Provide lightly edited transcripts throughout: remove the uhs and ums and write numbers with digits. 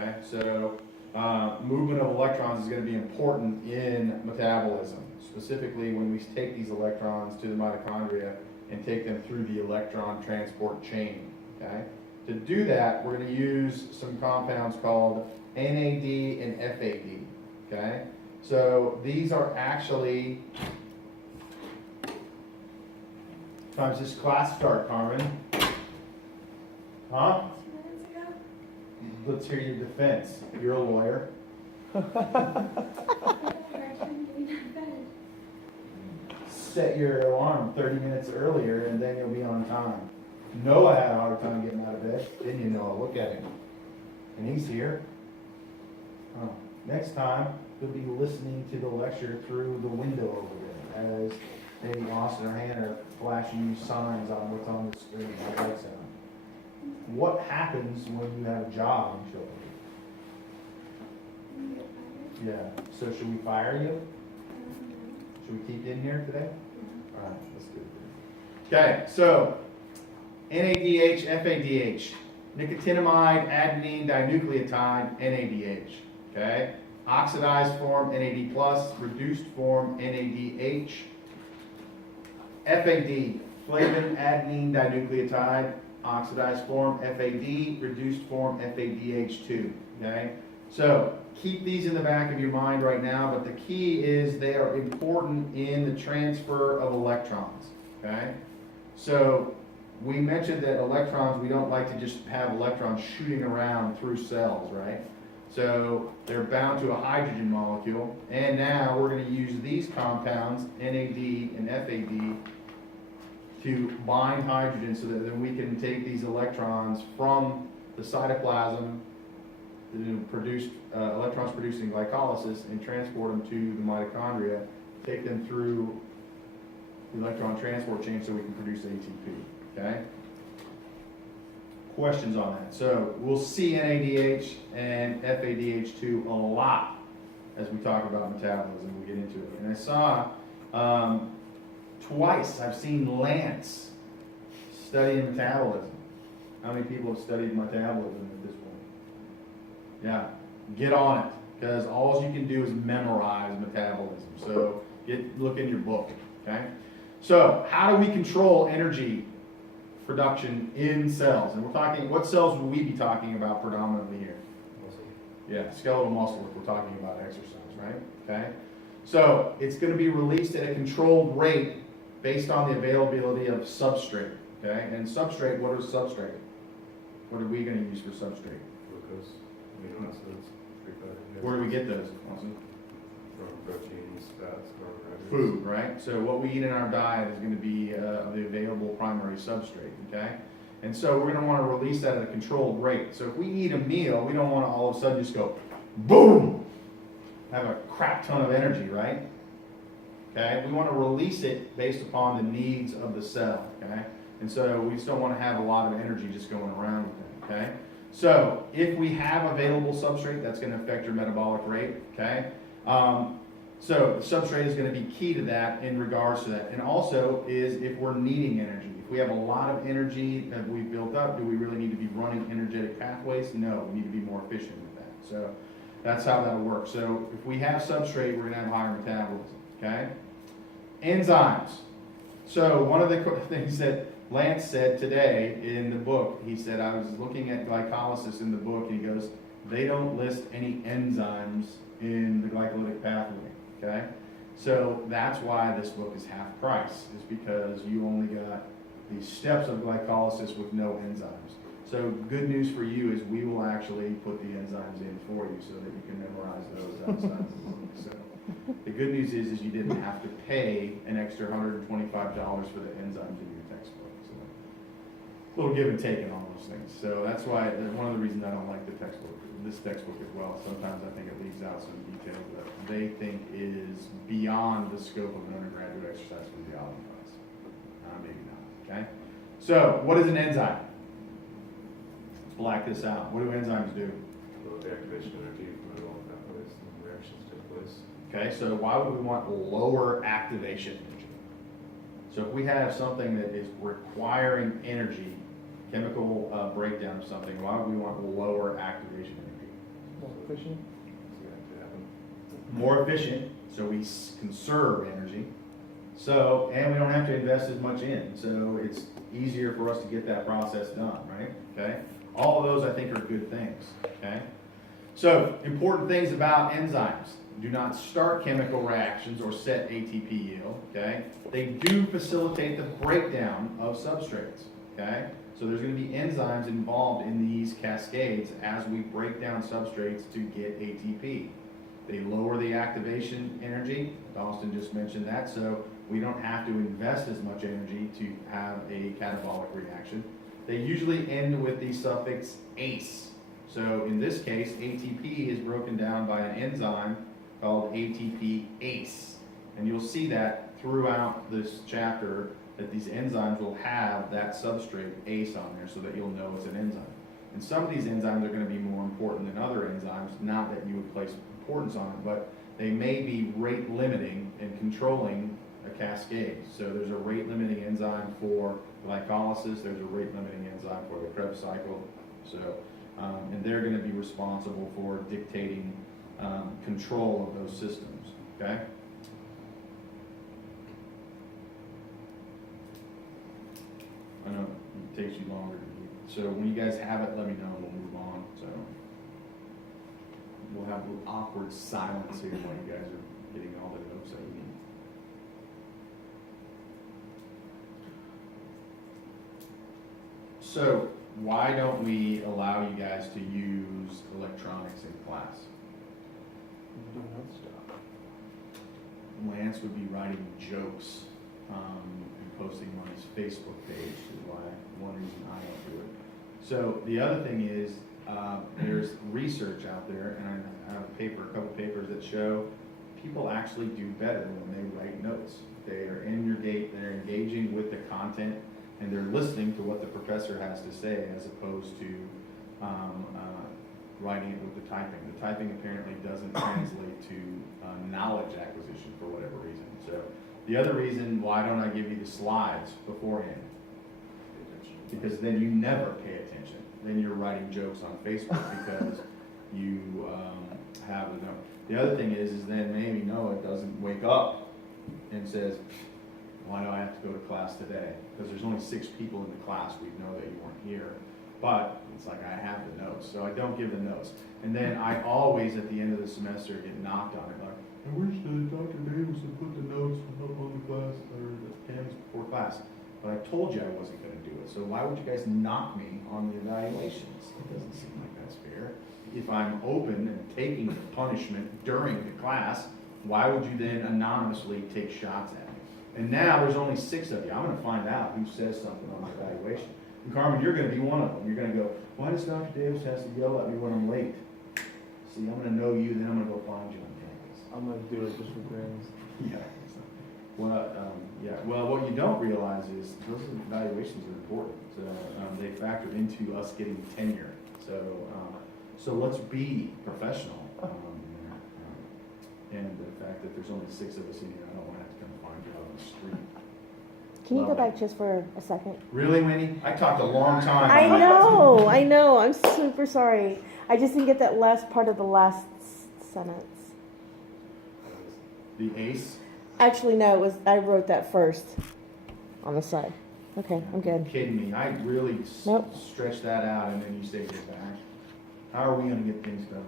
Okay, so movement of electrons is going to be important in metabolism, specifically when we take these electrons to the mitochondria and take them through the electron transport chain. Okay, to do that, we're going to use some compounds called NAD and FAD. Okay, so these are actually. Time's this class start, Carmen? Huh? 2 minutes ago. Let's hear your defense. You're a lawyer. Set your alarm 30 minutes earlier and then you'll be on time. Noah had a hard time getting out of bed. Didn't you, Noah? Look at him. And he's here. Oh. Next time, you'll be listening to the lecture through the window over there as maybe Austin or Hannah are flashing you signs on what's on the screen. How does that sound? What happens when you have a job in children? Yeah. So should we fire you? Should we keep you in here today? All right, let's do it. Okay, so NADH, FADH, nicotinamide adenine dinucleotide, NADH. Okay, oxidized form NAD+, reduced form NADH. FAD, flavin adenine dinucleotide, oxidized form FAD, reduced form FADH2. Okay, so keep these in the back of your mind right now, but the key is they are important in the transfer of electrons. Okay, so we mentioned that electrons, we don't like to just have electrons shooting around through cells, right? So they're bound to a hydrogen molecule, and now we're going to use these compounds, NAD and FAD, to bind hydrogen so that then we can take these electrons from the cytoplasm to produce electrons produced in glycolysis and transport them to the mitochondria, take them through the electron transport chain so we can produce ATP. Okay? Questions on that? So we'll see NADH and FADH2 a lot as we talk about metabolism. We'll get into it. And I saw twice I've seen Lance studying metabolism. How many people have studied metabolism at this point? Yeah, get on it, because all you can do is memorize metabolism. So look in your book. Okay. So how do we control energy production in cells? And we're talking, what cells will we be talking about predominantly here? Muscle. Yeah, skeletal muscle if we're talking about exercise, right? Okay. So it's going to be released at a controlled rate based on the availability of substrate. Okay. And substrate, what is substrate? What are we going to use for substrate? Glucose, amino acids, free fatty Where do we get those, Austin? from proteins, fats, carbohydrates. Food, right? So what we eat in our diet is going to be the available primary substrate, okay? And so we're going to want to release that at a controlled rate. So if we eat a meal, we don't want to all of a sudden just go, boom, have a crap ton of energy, right? Okay, we want to release it based upon the needs of the cell, okay? And so we just don't want to have a lot of energy just going around with it, okay? So if we have available substrate, that's going to affect your metabolic rate, okay? So the substrate is going to be key to that in regards to that. And also is if we're needing energy. If we have a lot of energy that we've built up, do we really need to be running energetic pathways? No, we need to be more efficient with that. So that's how that'll work. So if we have substrate, we're going to have higher metabolism, okay? Enzymes. So one of the things that Lance said today in the book, he said, I was looking at glycolysis in the book, and he goes, they don't list any enzymes in the glycolytic pathway, okay? So that's why this book is half price, is because you only got these steps of glycolysis with no enzymes. So good news for you is we will actually put the enzymes in for you so that you can memorize those outside of the book. So the good news is you didn't have to pay an extra $125 for the enzymes in your textbook. So a little give and take in all those things. So that's why, one of the reasons I don't like the textbook, this textbook as well. Sometimes I think it leaves out some detail that they think is beyond the scope of an undergraduate exercise physiology class. Maybe not, okay? So what is an enzyme? Let's black this out. What do enzymes do? Low activation energy from metabolic pathways and reactions take place. Okay, so why would we want lower activation energy? So if we have something that is requiring energy, chemical breakdown of something, why would we want lower activation energy? efficient? More efficient, so we conserve energy. So, and we don't have to invest as much in, so it's easier for us to get that process done, right? Okay? All of those I think are good things, okay? So, important things about enzymes. Do not start chemical reactions or set ATP yield, okay? They do facilitate the breakdown of substrates, okay? So there's going to be enzymes involved in these cascades as we break down substrates to get ATP. They lower the activation energy. Austin just mentioned that, so we don't have to invest as much energy to have a catabolic reaction. They usually end with the suffix ase. So in this case, ATP is broken down by an enzyme called ATP ase. And you'll see that throughout this chapter that these enzymes will have that substrate ase on there so that you'll know it's an enzyme. And some of these enzymes are going to be more important than other enzymes, not that you would place importance on it, but they may be rate limiting and controlling a cascade. So there's a rate limiting enzyme for glycolysis, there's a rate limiting enzyme for the Krebs cycle. So, and they're going to be responsible for dictating control of those systems, okay? I know it takes you longer to do. So when you guys have it, let me know and we'll move on. So we'll have a little awkward silence here while you guys are getting all the notes that you need. So why don't we allow you guys to use electronics in class? Do another stuff. Lance would be writing jokes and posting them on his Facebook page, is why one reason I don't do it. So the other thing is, there's research out there, and I have a couple papers that show people actually do better when they write notes. They are they're engaging with the content, and they're listening to what the professor has to say, as opposed to writing it with the typing. The typing apparently doesn't translate to knowledge acquisition for whatever reason. So the other reason, why don't I give you the slides beforehand? Because then you never pay attention. Then you're writing jokes on Facebook because you have a note. The other thing is then maybe Noah doesn't wake up and says, why do I have to go to class today? Because there's only 6 people in the class. We know that you weren't here. But it's like I have the notes, so I don't give the notes. And then I always, at the end of the semester, get knocked on it. Like, I wish that Dr. Davis would put the notes up on the class or the pens before class. But I told you I wasn't going to do it. So why would you guys knock me on the evaluations? It doesn't seem like that's fair. If I'm open and taking punishment during the class, why would you then anonymously take shots at me? And now there's only 6 of you. I'm going to find out who says something on the evaluation. And Carmen, you're going to be one of them. You're going to go, why does Dr. Davis has to yell at me when I'm late? See, I'm going to know you, then I'm going to go find you on campus. I'm going to do it just for grades. Yeah. Well, what you don't realize is those evaluations are important. So, they factor into us getting tenure. So let's be professional. And the fact that there's only 6 of us in here, I don't want to have to come find you out on the street. Can you go Love back it. just for a second? Really, Winnie? I talked a long time. I know. I'm super sorry. I just didn't get that last part of the last sentence. The ace? Actually, no, I wrote that first on the side. Okay, I'm good. You're kidding me. I really Nope. stretched that out and then you say get back. How are we going to get things done?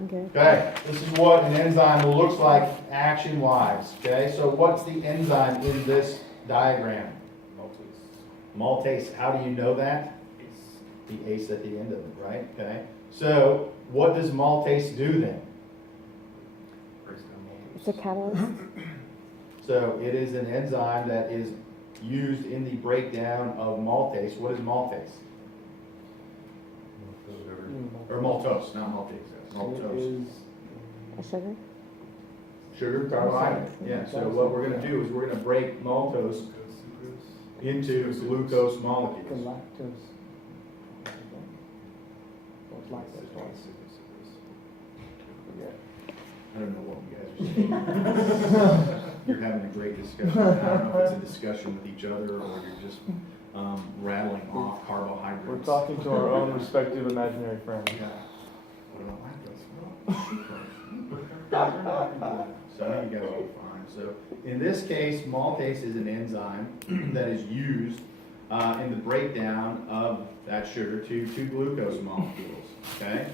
I'm good. Okay, this is what an enzyme looks like action-wise. Okay, so what's the enzyme in this diagram? Maltase. How do you know that? The ace at the end of it, right? Okay. So what does maltase do then? It's a catalyst. So it is an enzyme that is used in the breakdown of maltase. What is maltase? Or maltose, not maltase. Maltose. A sugar? Sugar, carbohydrate. Yeah, so what we're going to do is we're going to break maltose into glucose The molecules. lactose. What's lactose? Yeah. I don't know what you guys are saying. You're having a great discussion. I don't know if it's a discussion with each other or you're just rattling off carbohydrates. We're talking to our own respective imaginary friends. Yeah. What about lactose? So you guys will be fine. So in this case, maltase is an enzyme that is used in the breakdown of that sugar to glucose molecules, okay?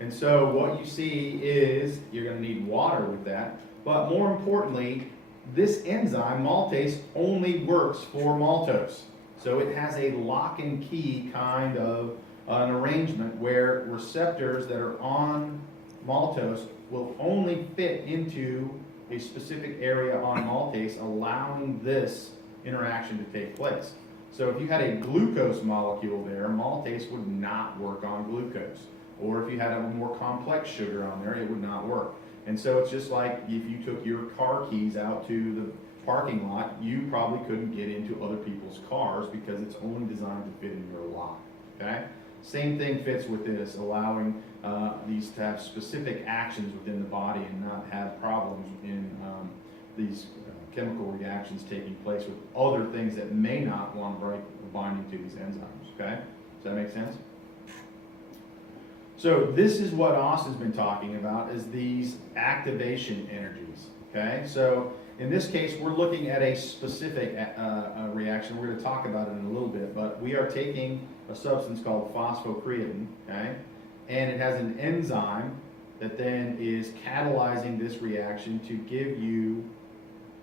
And so what you see is you're going to need water with that, but more importantly, this enzyme, maltase, only works for maltose. So it has a lock and key kind of an arrangement where receptors that are on maltose will only fit into a specific area on maltase, allowing this interaction to take place. So if you had a glucose molecule there, maltase would not work on glucose. Or if you had a more complex sugar on there, it would not work. And so it's just like if you took your car keys out to the parking lot, you probably couldn't get into other people's cars because it's only designed to fit in your lock, okay? Same thing fits with this, allowing these to have specific actions within the body and not have problems in these chemical reactions taking place with other things that may not want to break the binding to these enzymes, okay? Does that make sense? So this is what Austin's been talking about, is these activation energies, okay? So in this case, we're looking at a specific reaction. We're going to talk about it in a little bit, but we are taking a substance called phosphocreatine, okay? And it has an enzyme that then is catalyzing this reaction to give you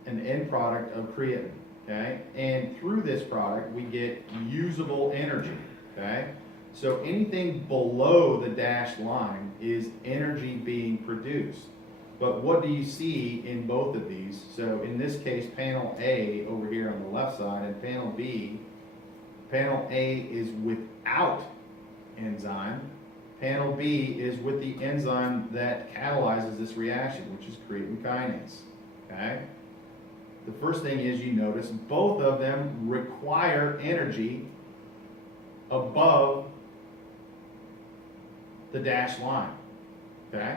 an end product of creatine, okay? And through this product, we get usable energy, okay? So anything below the dashed line is energy being produced. But what do you see in both of these? So in this case, panel A over here on the left side and panel B, panel A is without enzyme. Panel B is with the enzyme that catalyzes this reaction, which is creatine kinase, okay? The first thing is you notice both of them require energy above the dashed line, okay?